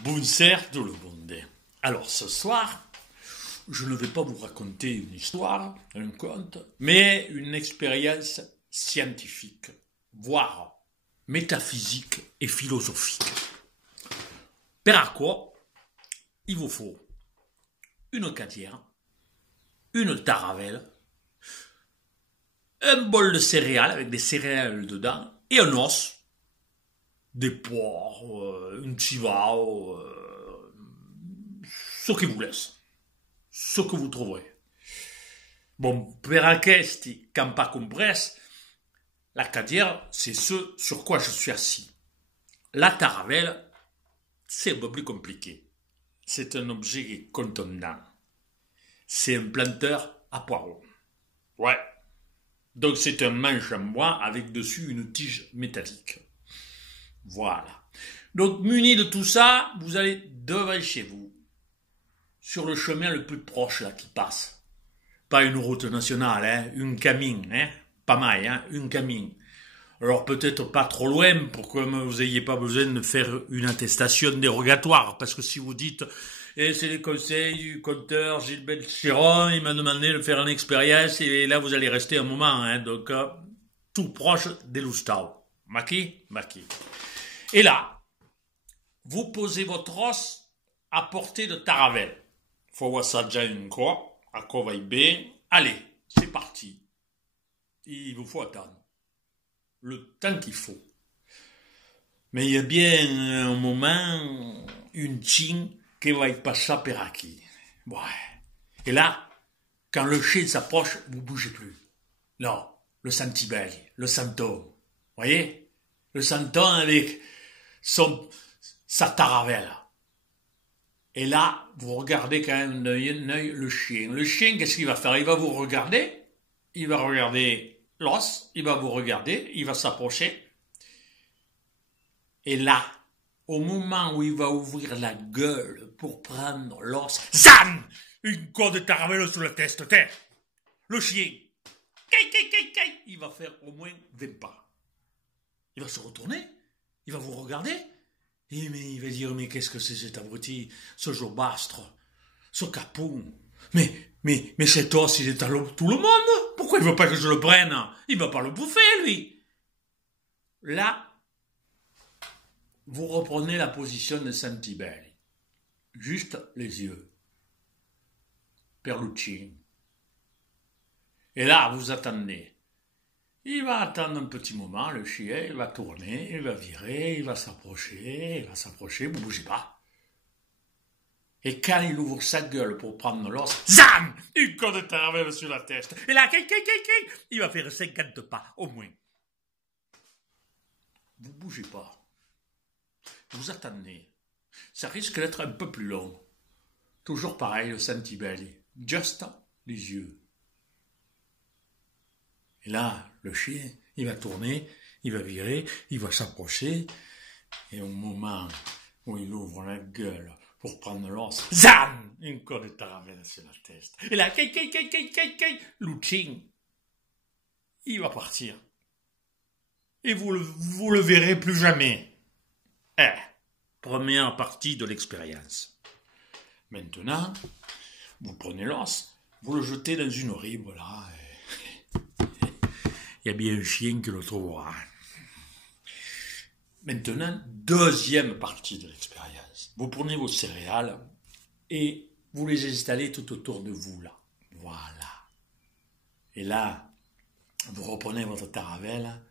Bonsoir tout le monde. Alors ce soir, je ne vais pas vous raconter une histoire, un conte, mais une expérience scientifique, voire métaphysique et philosophique. Per à quoi il vous faut une cadière, une taravelle, un bol de céréales avec des céréales dedans et un os, des poires, une chiva, ce qui vous laisse, ce que vous trouverez. Bon, per aquest, quand pas compresse, la cadière, c'est ce sur quoi je suis assis. La taravelle, c'est un peu plus compliqué. C'est un objet contondant. C'est un planteur à poireaux. Ouais. Donc c'est un manche en bois avec dessus une tige métallique. Voilà. Donc muni de tout ça, vous allez devant chez vous, sur le chemin le plus proche là qui passe. Pas une route nationale, hein, une camin, hein, pas mal, hein, une camin. Alors peut-être pas trop loin pour que vous n'ayez pas besoin de faire une attestation dérogatoire, parce que si vous dites c'est les conseils du compteur Gilbert Chiron, il m'a demandé de faire une expérience, et là vous allez rester un moment, hein, donc tout proche des Loustao. Maki. Et là, vous posez votre os à portée de taravelle. Faut voir ça déjà une quoi, à quoi va y bien. Allez, c'est parti. Il vous faut attendre le temps qu'il faut. Mais il y a bien un moment, une chine qui va y passer per aquí. Ouais. Et là, quand le chien s'approche, vous bougez plus. Là, le sentibelli, le santon. Voyez? Le santon avec sa taravelle. Et là, vous regardez quand même d'un œil le chien. Le chien, qu'est-ce qu'il va faire? Il va vous regarder. Il va regarder l'os. Il va vous regarder. Il va s'approcher. Et là, au moment où il va ouvrir la gueule pour prendre l'os, zam! Une corde de taravelle sur la tête. Le chien, il va faire au moins 20 pas. Il va se retourner. Il va vous regarder. Et mais il va dire, mais qu'est-ce que c'est cet abruti, ce jobastre, ce capon. Mais cet os, il est à tout le monde. Pourquoi il veut pas que je le prenne? Il va pas le bouffer, lui. Là, vous reprenez la position de Santibelli. Juste les yeux. Perlucci. Et là, vous attendez. Il va attendre un petit moment, le chien, il va tourner, il va virer, il va s'approcher, vous bougez pas. Et quand il ouvre sa gueule pour prendre l'os, zam! Une corde de taravelle sur la tête. Et là, il va faire 50 pas, au moins. Vous bougez pas. Vous attendez. Ça risque d'être un peu plus long. Toujours pareil, le Santibelli. Juste les yeux. Et là, le chien, il va tourner, il va virer, il va s'approcher. Et au moment où il ouvre la gueule pour prendre l'os, zam! Une corde de taravelle sur la tête. Et là, Luchin, il va partir. Et vous le verrez plus jamais. Première partie de l'expérience. Maintenant, vous prenez l'os, vous le jetez dans une rive, là. Il y a bien un chien qui le trouvera. Maintenant, deuxième partie de l'expérience. Vous prenez vos céréales et vous les installez tout autour de vous, là. Voilà. Et là, vous reprenez votre taravelle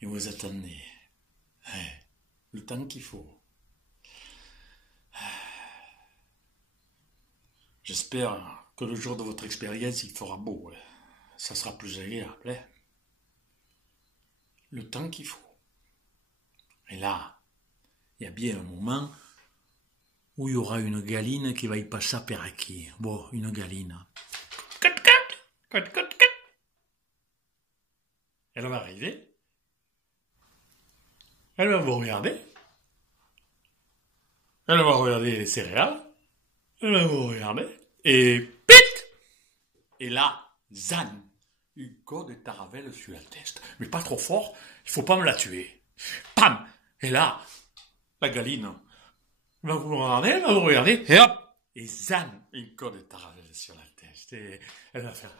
et vous attendez. Le temps qu'il faut. J'espère que le jour de votre expérience, il fera beau. Ça sera plus agréable. Le temps qu'il faut. Et là, il y a bien un moment où il y aura une galine qui va y passer per aquí. Bon, une galine. Elle va arriver. Elle va vous regarder. Elle va regarder les céréales. Elle va vous regarder. Et pit! Et là, zan! Une corde de taravelle sur la tête. Mais pas trop fort, il faut pas me la tuer. Pam! Et là, la galine, Il va vous regarder, et hop, et zan, une corde de taravelle sur la tête. Et elle va faire,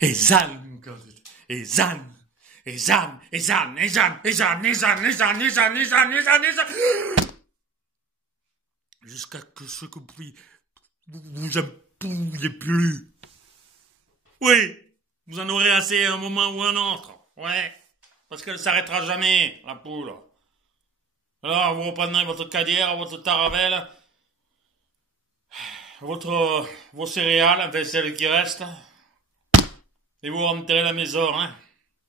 et zan, une corde de, et zan, et zan, et zan, et zan, et zan, et zan, et zan, et zan, et zan, et zan, et zan, jusqu'à ce que vous en pouviez plus. Oui, vous en aurez assez à un moment ou un autre. Ouais, parce qu'elle s'arrêtera jamais, la poule. Alors, vous reprendrez votre cadière, votre taravelle, vos céréales, enfin celles qui restent, et vous rentrez à la maison, hein.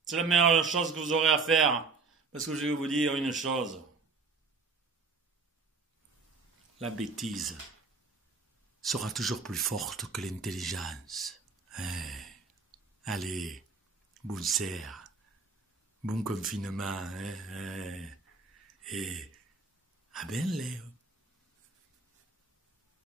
C'est la meilleure chose que vous aurez à faire. Parce que je vais vous dire une chose. La bêtise sera toujours plus forte que l'intelligence. Allez, bon serre, bon confinement, et à bien Léo.